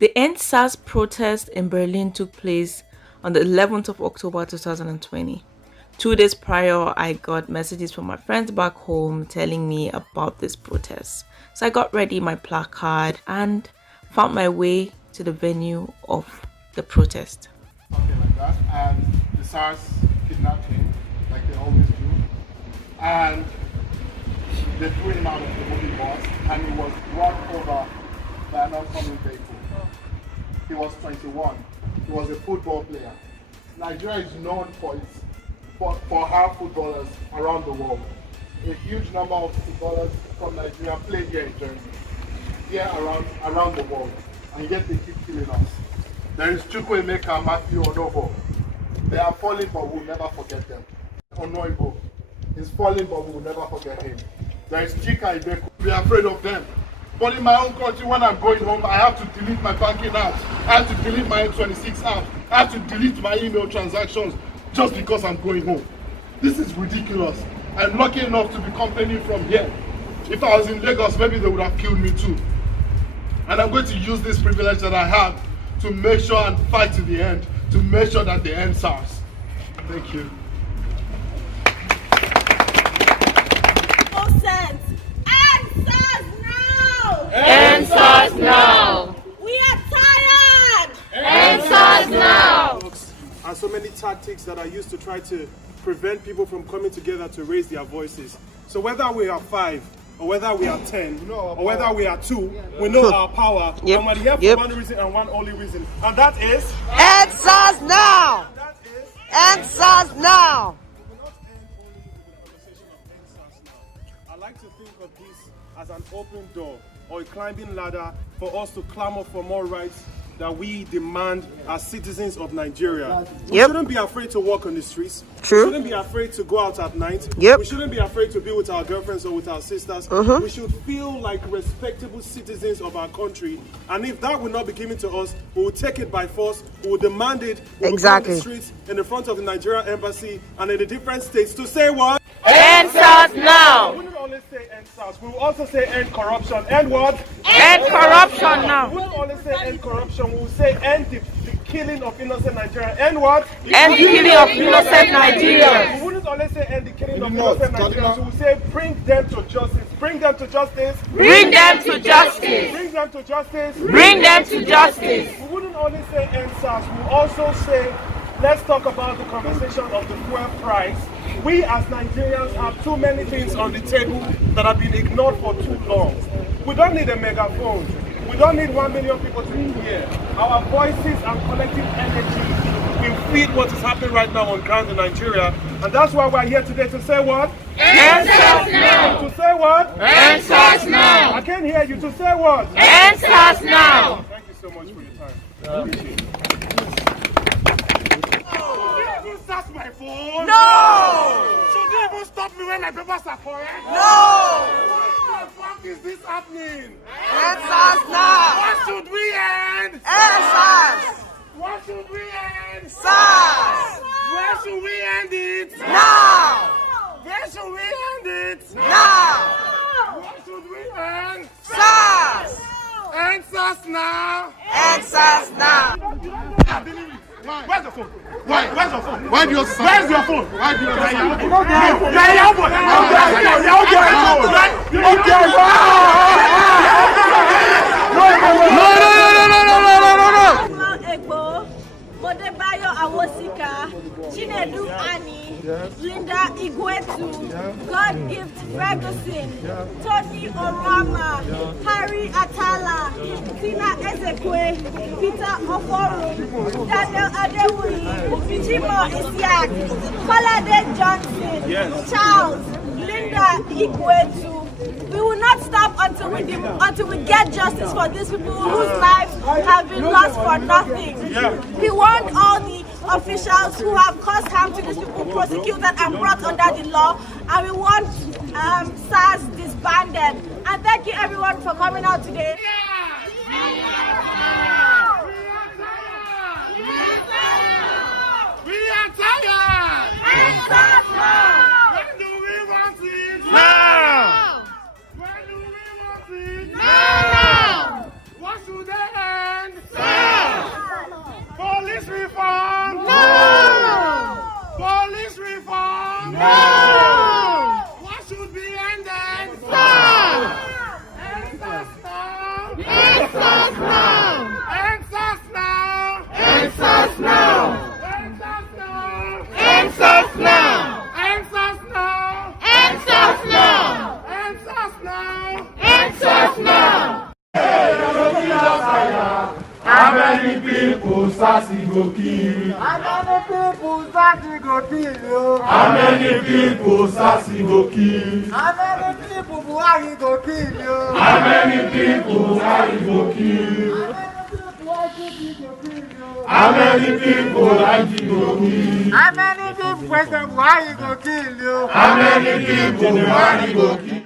The EndSARS protest in Berlin took place on the 11th of October 2020. 2 days prior, I got messages from my friends back home telling me about this protest. So I got ready my placard and found my way to the venue of the protest. Something like that, and the SARS kidnapped him, like they always do. And they threw him out of the moving bus, and he was run over by an oncoming vehicle. He was 21. He was a football player. Nigeria is known for our footballers around the world. A huge number of footballers from Nigeria play here in Germany, here around the world, and yet they keep killing us. There is Chukwuemeka, Matthew, Onovo. They are falling, but we'll never forget them. Onoibo is falling, but we will never forget him. There is Chika Ibeku. We are afraid of them. But in my own country, when I'm going home, I have to delete my banking apps. I have to delete my N26 app. I have to delete my email transactions just because I'm going home. This is ridiculous. I'm lucky enough to be complaining from here. If I was in Lagos, maybe they would have killed me too. And I'm going to use this privilege that I have to make sure and fight to the end, to make sure that they end SARS. Thank you. ENDSARS now! We are tired! ENDSARS now! And so many tactics that are used to try to prevent people from coming together to raise their voices. So whether we are 5, or whether we are 10, or whether we are 2, we know our power. And we're here for one reason and one only reason. And that is... EndSARS now! EndSARS now! We will not end only with the conversation of EndSARS now. I like to think of this as an open door or a climbing ladder for us to clamor for more rights that we demand as citizens of Nigeria. We shouldn't be afraid to walk on the streets. True. We shouldn't be afraid to go out at night. We shouldn't be afraid to be with our girlfriends or with our sisters. We should feel like respectable citizens of our country. And if that will not be given to us, we will take it by force. We will demand it. We will go on the streets in the front of the Nigerian embassy and in the different states to say what? ENDSARS now! We wouldn't only say end SARS, we will also say end corruption. End what? End corruption now! We wouldn't only say end corruption, we will say end the killing of innocent Nigerians. End what? End the killing of innocent Nigerians! We wouldn't only say end the killing of innocent Nigerians, we will say bring them to justice. Bring them to justice. Bring them to justice! Bring them to justice. Bring them to justice! We wouldn't only say end SARS, we will also say let's talk about the conversation of the fuel price. We as Nigerians have too many things on the table that have been ignored for too long. We don't need a megaphone. We don't need 1 million people to hear. Our voices and collective energy will feed what is happening right now on ground in Nigeria. And that's why we're here today to say what? ENDSARS now! To say what? ENDSARS now! I can't hear you. To say what? ENDSARS now! Thank you so much for your time. Appreciate it. That's my phone. No! Should you even stop me when my papers are correct? No! What the fuck is this happening? EndSARS now! What should we end? EndSARS! What should we end? SARS! Where should we end it? Now! Where should we end it? Now! What should we end? SARS! EndSARS now. EndSARS now! Where's your phone? Where's your phone? Why do you say? Where's your phone? Why do you say? Linda Igwetu, God Gift Ferguson, Tony Orama, Harry Atala, Tina Ezekwe, Peter Oforu, Daniel Adewuyi, Dimma Isiak, Colade Johnson, Charles, Linda Igwetu. We will not stop until we get justice for these people whose lives have been lost for nothing. We want all the officials who have caused harm to these people prosecuted and brought under the law, and we want SARS disbanded. And thank you everyone for coming out today. We are tired! When do we want it? Now! When do we want it? Now! What should they end? How many people Sassy go kill? How many people Sassy go kill you? How many people Sassy go kill? How many people Buhari go kill you? How many people Buhari go kill? How many people IGP go kill? How many people President Buhari go kill you? How many people Buhari go kill?